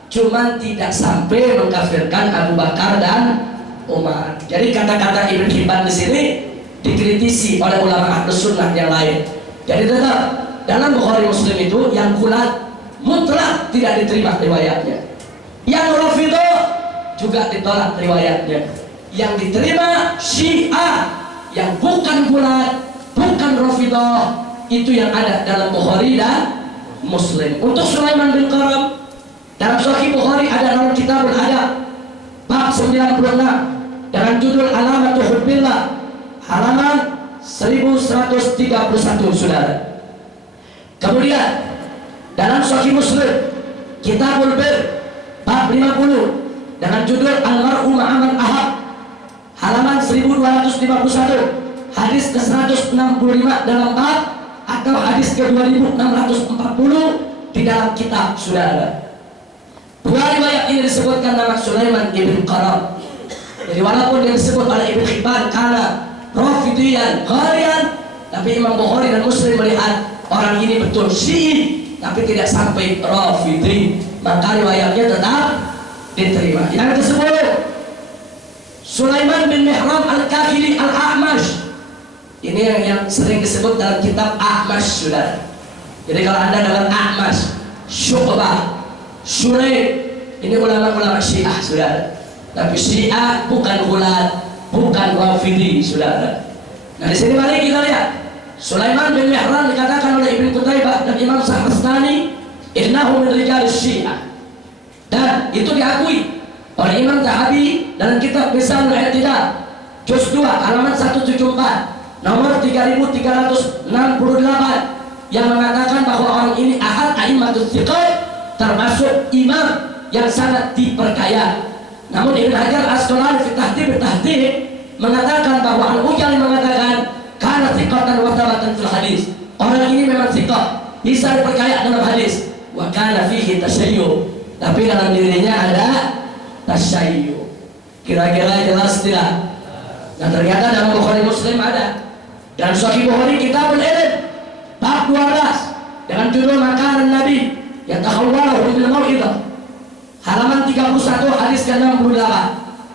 Cuman tidak sampai mengkafirkan Abu Bakar dan Umar. Jadi kata-kata Ibn Hibban di sini dikritisi oleh ulama Ahlus Sunnah yang lain. Jadi tetap dalam Bukhari Muslim itu yang kulat mutlak tidak diterima riwayatnya. Yang Rafidho juga ditolak riwayatnya. Yang diterima Syiah yang bukan kulat, bukan Rafidho, itu yang ada dalam Bukhari dan Muslim. Untuk Sulaiman bin Qaram dalam Sahih Bukhari ada dalam Kitabul Adab bab 96 dengan judul Alamatu Hubbillah halaman 1131 saudara. Kemudian dalam Sahih Muslim Kitabul Bir bab 50 dengan judul Al-Mar'u Ma'aman Ahab, halaman 1251, hadis ke-165 dalam bab atau hadis ke-2640 di dalam kitab, saudara. Dua riwayat ini disebutkan nama Sulaiman ibn Qarab. Jadi walaupun dia disebut oleh Ibnu Hibban karena Rafidiyan Ghalian, tapi Imam Bukhari dan Muslim melihat orang ini betul Syi'i, tapi tidak sampai Rafidi, maka riwayatnya tetap diterima. Yang ke-10, Sulaiman bin Mihran Al-Kahili Al-A'mash. Ini yang sering disebut dalam kitab A'mash, saudara. Jadi kalau Anda dengan A'mash, Syu'bah, Syuraik, ini ulama-ulama Syiah, saudara. Tapi Syiah bukan Ghulat, bukan Rafidi, saudara. Nah di sini mari kita lihat Sulaiman bin Mihran dikatakan oleh Ibnu Qutaibah dan Imam Syahrastani, innahu min rijal Syiah, dan itu diakui oleh Imam Zahabi dalam kitab Lisanul I'tidal juz 2 halaman 174 nomor 3368 yang mengatakan bahwa orang ini ahad a'immatus thiqat, termasuk imam yang sangat dipercaya. Namun Ibnu Hajar Asqalani fi Tahdhib mengatakan bahwa Al-Ujali mengatakan kana thiqatan wa thabatan fil hadis. Orang ini memang thiqah, bisa dipercaya dalam hadis. Wa kana fihi tasyayyu, tapi dalam dirinya ada tasyayyu. Kira-kira jelas tidak? Nah ternyata dalam Bukhari Muslim ada. Dan Sahih Bukhari Kitabul Ilm bab 12 dengan judul Makanan Nabi Yatakhawwalahu bil Mau'izah, halaman 31 hadis ke-68.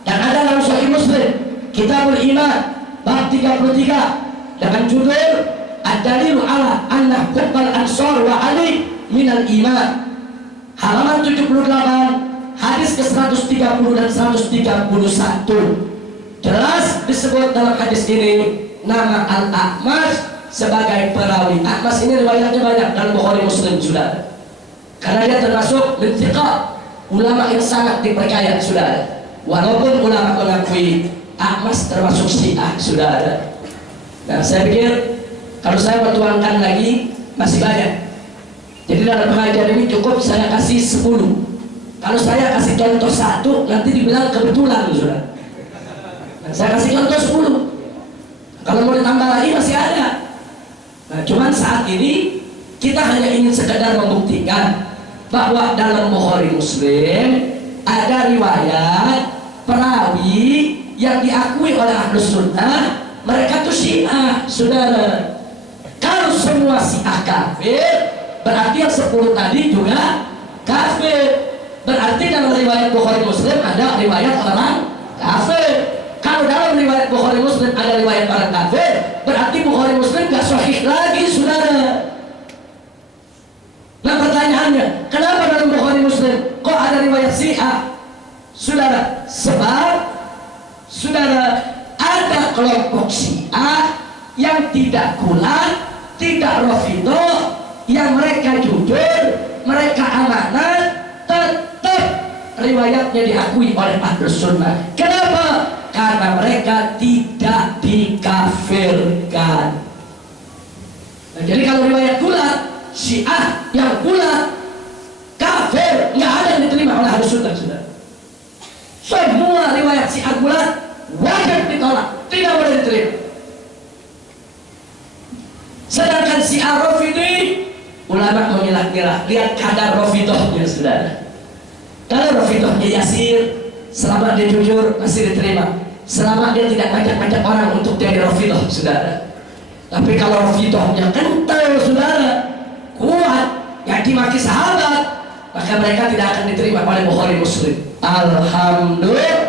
Dan ada dalam Sahih Muslim Kitabul Iman bab 33 dengan judul Ad-Dalilu ala anna hubbal ansar wa ali minal iman, halaman 78 hadis ke-130 dan 131. Jelas disebut dalam hadis ini nama Al-A'mash sebagai perawi. A'mash ini riwayatnya banyak dalam Bukhari Muslim, saudara, karena dia termasuk min thiqat, ulama yang sangat dipercaya, saudara. Walaupun ulama mengakui A'mash termasuk Syiah, saudara. Nah saya pikir kalau saya bertuangkan lagi masih banyak. Jadi dalam pengajian ini cukup saya kasih 10. Kalau saya kasih contoh 1 nanti dibilang kebetulan, saudara. Nah, saya kasih contoh 10. Kalau mau ditambah lagi masih ada. Nah, cuman saat ini kita hanya ingin sekedar membuktikan bahwa dalam Bukhari Muslim ada riwayat perawi yang diakui oleh Ahlus Sunnah, mereka tuh Syiah, saudara. Kalau semua Syiah kafir, berarti yang 10 tadi juga kafir. Berarti dalam riwayat Bukhari Muslim ada riwayat orang kafir. Kalau dalam riwayat Bukhari Muslim ada riwayat orang kafir, berarti Bukhari Muslim gak sahih lagi, saudara. Nah pertanyaannya, kenapa dalam Bukhari Muslim kok ada riwayat Syiah, saudara? Sebab, saudara, ada kelompok Syiah yang tidak Gulat, tidak Rafidhah, yang mereka jujur, mereka amanat, tetap riwayatnya diakui oleh Ahlus Sunnah. Kenapa? Karena mereka tidak dikafirkan. Nah, jadi kalau riwayat Gulat, Syiah yang Gulat kafir, nggak ada yang diterima oleh Ahlus Sunnah, saudara. Semua riwayat Syiah Gulat wajib ditolak, tidak boleh diterima. Sedangkan Syiah Rafidi, ulama memilah-milah, lihat kadar Rafidhahnya, saudara. Kalau Rafidhahnya yasir, selama dia jujur masih diterima, selama dia tidak ngajak-ngajak orang untuk jadi Rafidhah, saudara. Tapi kalau Rafidhahnya kental, saudara, kuat, yang dimaki sahabat, maka mereka tidak akan diterima oleh Bukhari Muslim. Alhamdulillah.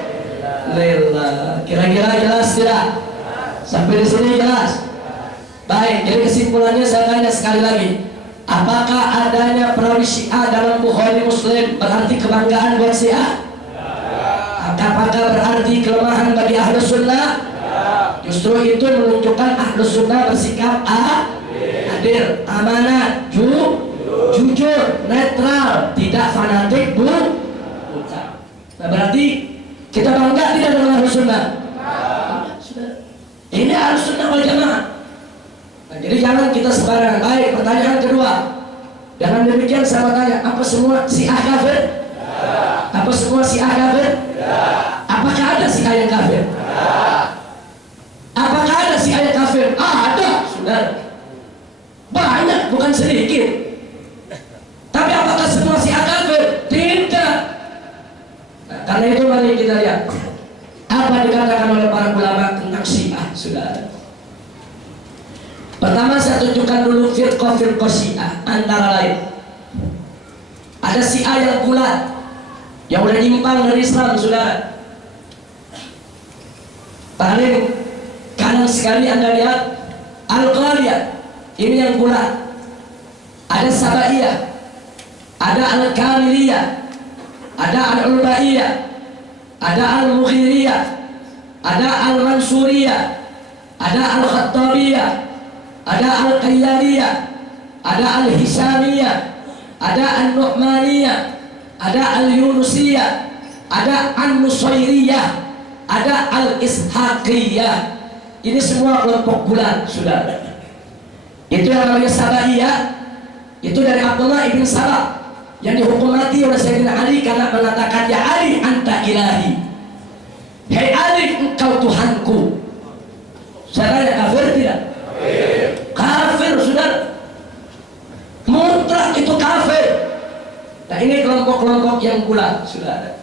Kira-kira jelas tidak? Sampai di sini jelas? Baik, jadi kesimpulannya saya tanya sekali lagi, apakah adanya perawi Syiah dalam Bukhari Muslim berarti kebanggaan buat Syiah? Apakah berarti kelemahan bagi Ahlus Sunnah? Justru itu menunjukkan Ahlus Sunnah bersikap adil, amanat, jujur, netral, tidak fanatik, buta. Nah berarti kita bangga tidak dengan Ahlus Sunnah? Ini Ahlus Sunnah wal Jamaah. Nah, jadi jangan kita sembarangan. Baik, pertanyaan kedua, jangan demikian saya mau tanya, apa semua Syiah kafir? Apa semua Syiah kafir? Apakah ada Syiah yang kafir? Apakah ada Syiah yang kafir? Ada, saudara. Banyak, bukan sedikit. Tapi apakah semua Syiah kafir? Tidak. Nah, karena itu mari kita lihat apa dikatakan oleh para ulama tentang Syiah, saudara. Pertama saya tunjukkan dulu firqah Syiah. Antara lain ada Syiah yang bulat, yang udah nyimpang dari Islam, saudara. Paling kanan sekali Anda lihat Al-Qaliyah, ini yang bulat. Ada Sabaiyah, ada Al-Kamiliyah, ada Al-Ulbaiyah, ada Al-Mughiriyah, ada Al-Mansuriyah, ada Al-Khattabiyah, ada Al-Qayyariyah, ada Al-Hisamiyah, ada Al-Nu'maniyah, ada Al-Yunusiyah, ada Al-Nusairiyah, ada Al-Ishaqiyah. Ini semua kelompok bulat, saudara. Itu yang namanya Sabaiyah, itu dari Abdullah ibn Salam yang dihukum mati oleh Sayyidina Ali karena mengatakan, ya Ali anta ilahi, hei Ali engkau Tuhanku. Saya tanya, kafir tidak? Kafir, saudara. Mutlak itu kafir. Nah, ini kelompok-kelompok yang bulat, saudara.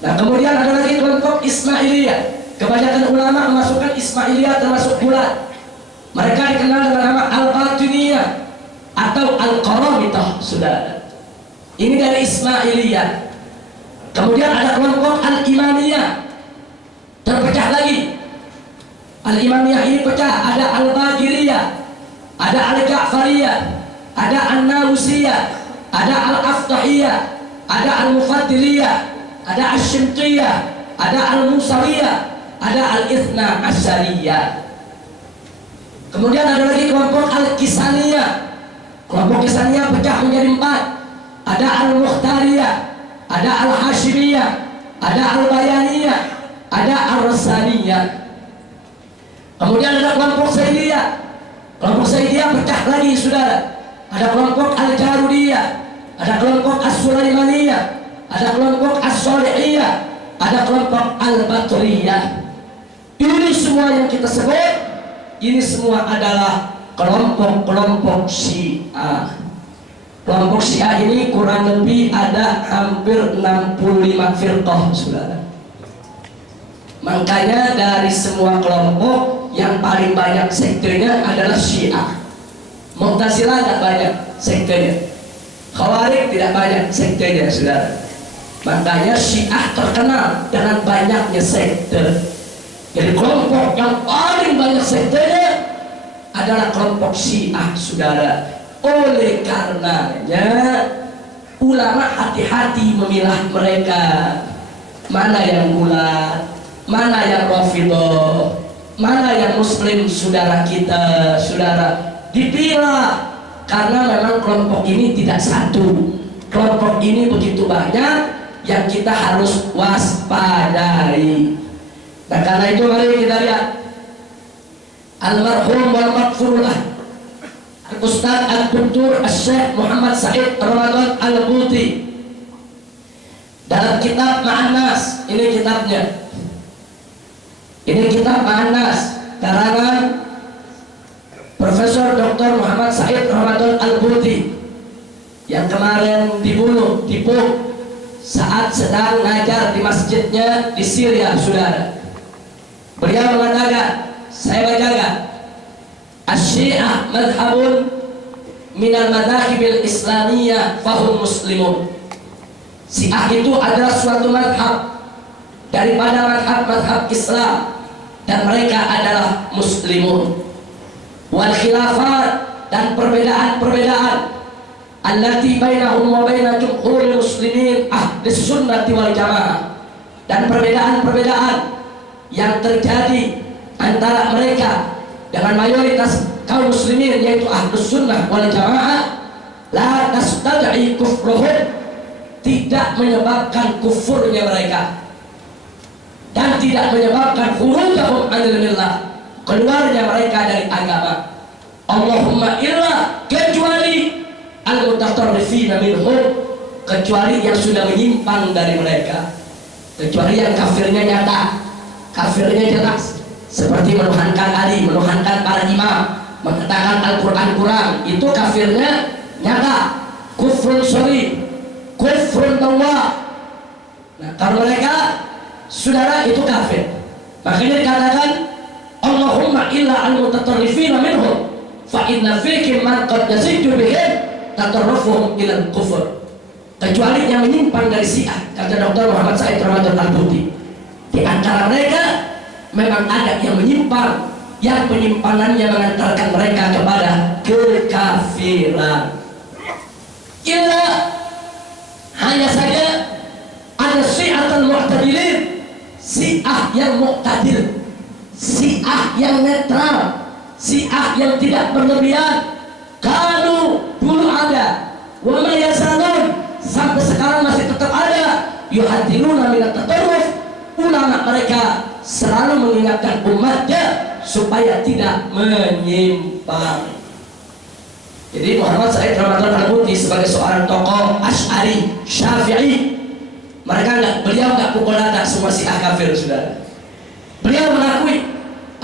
Nah, kemudian ada lagi kelompok Ismailiyah. Kebanyakan ulama memasukkan Ismailiyah termasuk bulat. Mereka dikenal dengan nama Al-Batiniyah atau Al-Qaramitah, saudara. Ini dari Ismailiyah. Kemudian ada kelompok Al-Imamiyah, terpecah lagi. Al-Imamiyah ini pecah, ada Al-Bagiriyah, ada Al-Ja'fariyah, ada An-Nawsiyah, ada Al-Aftahiyah, ada Al-Mufaddiliyah, ada Al-Shimtiyah, ada Al-Musawiyah, ada Al-Ithna Asyariyah. Kemudian ada lagi kelompok Al-Kisaniyah. Kelompok Kisaniyah pecah menjadi 4. Ada Al-Mukhtariyah, ada Al-Hashimiyah, ada Al-Bayaniyah, ada Al-Rasaniyah. Kemudian ada kelompok Zaidiyah. Kelompok Zaidiyah pecah lagi, saudara. Ada kelompok Al-Jarudiyah, ada kelompok As-Sulaimaniyah, ada kelompok As-Solihiyah, ada kelompok Al-Batriyah. Ini semua yang kita sebut, ini semua adalah kelompok-kelompok Syiah. Kelompok Syiah ini kurang lebih ada hampir 65 firqah, saudara. Makanya dari semua kelompok yang paling banyak sektenya adalah Syiah. Mu'tazilah tidak banyak sektenya, Khawarij tidak banyak sektenya, saudara. Makanya Syiah terkenal dengan banyaknya sekte. Jadi kelompok yang paling banyak sektenya adalah kelompok Syiah, saudara. Oleh karenanya ulama hati-hati memilah mereka. Mana yang bulat, mana yang Rafidhah, mana yang Muslim, saudara kita, saudara. Dipilah, karena memang kelompok ini tidak satu. Kelompok ini begitu banyak yang kita harus waspadai. Nah, karena itu mari kita lihat almarhum wal maghfurullah Ustaz Al-Duktur Syekh Muhammad Said Ramadan Al-Buti dalam kitab Ma'an-Nas. Ini kitabnya. Ini kitab Ma'an-Nas karangan Profesor Dr. Muhammad Said Ramadan Al-Buti yang kemarin dibunuh, dipuk saat sedang ngajar di masjidnya di Syria, saudara. Beliau mengatakan, saya bacakan, Asy-Syiah madhabun minal madhahibil islamiyah fahum muslimun. Syiah itu adalah suatu madhab daripada madhab-madhab Islam dan mereka adalah muslimun. Wal khilafat, dan perbedaan-perbedaan allati bainahum wa baina jumhuril muslimin ahli sunnati wal jamaah, dan perbedaan-perbedaan yang terjadi antara mereka dengan mayoritas kaum muslimin yaitu ahlus sunnah wal jamaah la tastad'i kufruhum, tidak menyebabkan kufurnya mereka dan tidak menyebabkan khurujahum anil millah, keluarnya mereka dari agama. Allahumma illa, kecuali al mutatarrifina minhum, kecuali yang sudah menyimpang dari mereka, kecuali yang kafirnya nyata, kafirnya jelas, seperti menuhankan Ali, menuhankan para imam, mengatakan Al-Quran kurang, itu kafirnya nyata, kufrun shari, kufrun bawah. Nah, kalau mereka saudara itu kafir, makanya dikatakan Allahumma illa al-mutatarrifina minhum fa inna fikum man qad yaziddu bihim tatarrufuhum ila al-kufr, kecuali yang menyimpang dari Syiah, kata Dr. Muhammad Said Ramadan Al-Buti. Di antara mereka memang ada yang menyimpang, yang penyimpangannya mengantarkan mereka kepada kekafiran. Illa hanya saja ada Syiatul Mu'tadilin, Syiah yang mu'tadil, Syiah yang netral, Syiah yang tidak berlebihan. Kalau dulu ada, wa ma yazalun, sampai sekarang masih tetap ada, yuhadiluna minat tatarruf. Ulama mereka selalu mengingatkan umatnya supaya tidak menyimpang. Jadi Muhammad Said Ramadan Al-Buti sebagai seorang tokoh Asy'ari, Syafi'i, beliau nggak pukul rata semua Syiah kafir, saudara. Beliau mengakui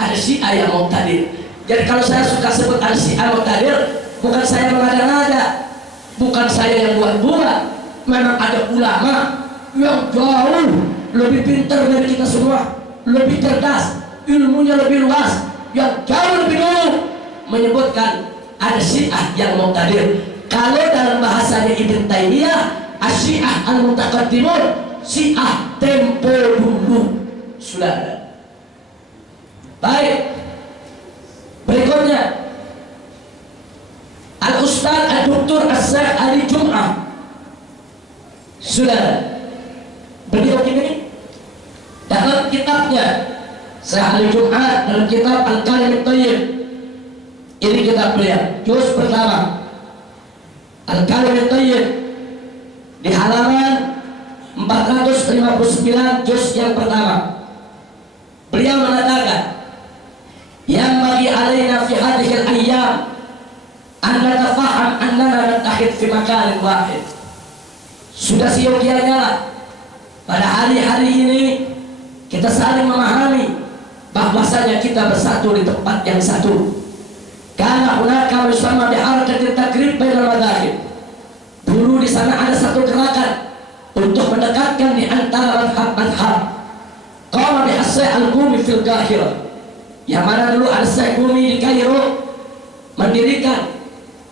ada Syiah yang mu'tadil. Jadi kalau saya suka sebut ada Syiah mu'tadil, bukan saya mengada-ngada, bukan saya yang buat-buat. Memang ada ulama yang jauh lebih pintar dari kita semua, lebih cerdas, ilmunya lebih luas, yang jauh lebih dulu menyebutkan ada Syiah yang mu'tadil. Kalau dalam bahasanya Ibn Taimiyah, Asy-Syiah al-Mutaqaddimun, Syiah tempo dulu, saudara. Baik, berikutnya Al-Ustaz Al-Doktor As-Syekh Ali Jum'ah, saudara. Beliau ini dalam kitabnya Syekh Ali Jum'ah, dalam kitab Al-Kalim Thayyib, ini kitab beliau, juz pertama Al-Kalim Thayyib, di halaman 459, juz yang pertama, beliau mengatakan yang bagi alaina fi hadhil ayyam an natafaham annana nattahid fi makanin wahid. Sudah seyogianya lah pada hari-hari ini kita saling memahami bahwasanya kita bersatu di tempat yang satu. Karena hunaka yusamma bi harakatit takrib bainal madzahib. Dulu di sana ada satu gerakan untuk mendekatkan di antara madhab-madhab. Qala bi Syekh Al-Qumi fil Qahirah, yang mana dulu Syekh Qumi di Kairo mendirikan,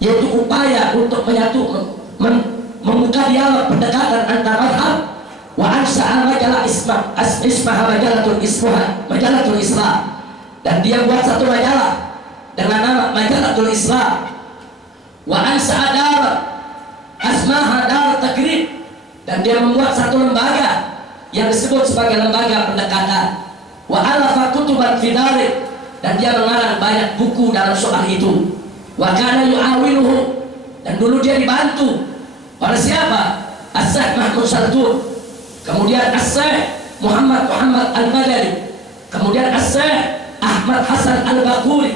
yaitu upaya untuk menyatu, membuka dialog pendekatan antar madhab. Wa ansa'a majalah majalatul Islam, dan dia buat satu majalah dengan nama Majalatul Islam. Wa ansa'a dar asmaha dar takrib, dan dia membuat satu lembaga yang disebut sebagai lembaga pendekatan. Wa alafa kutuban fi dzalik, dan dia mengarang banyak buku dalam soal itu. Wa kana yu'awinuhu, dan dulu dia dibantu oleh siapa? As-Syekh Mahmud Shaltut, kemudian As-Syekh Muhammad Al-Madani, kemudian As-Syekh Ahmad Hasan Al-Baquri,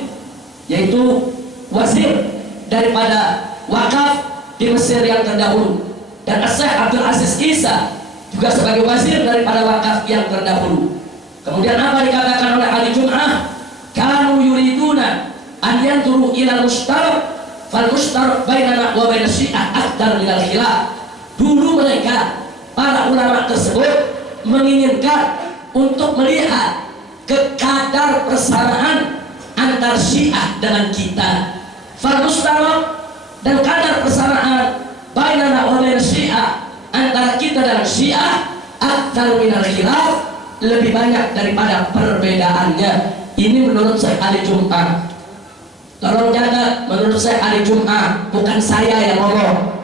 yaitu wazir daripada wakaf di Mesir yang terdahulu, dan As-Syekh Abdul Aziz Isa juga sebagai wazir daripada wakaf yang terdahulu. Kemudian apa dikatakan oleh Ali Jum'ah? Kanu yuriduna an yanturu ila mushtarak, fal mushtarak bainana wa baina Syiah akthar minal khilaf. Dulu mereka, para ulama tersebut, menginginkan untuk melihat kadar persamaan antar Syiah dengan kita. Fal mushtarak, dan kadar persamaan bainana wa baina Syiah, antara kita dan Syiah akthar minal khilaf, lebih banyak daripada perbedaannya. Ini menurut Syekh Ali Jum'ah. Tolong jaga, menurut Syekh Ali Jum'ah, bukan saya yang ngomong.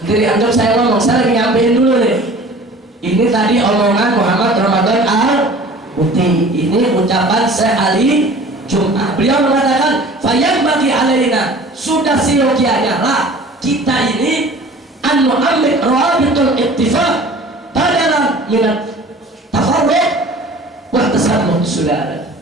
Nanti dianggap saya ngomong, saya lagi nyampein dulu nih. Ini tadi omongan Muhammad Ramadan Al-Buti, ini ucapan Syekh Ali Jum'ah. Beliau mengatakan, "Fayam bagi alaina," sudah siyogianya lah kita ini an nu'ammil rawabitul ittifaq badalan minat tafarruq wa tasammut, saudara.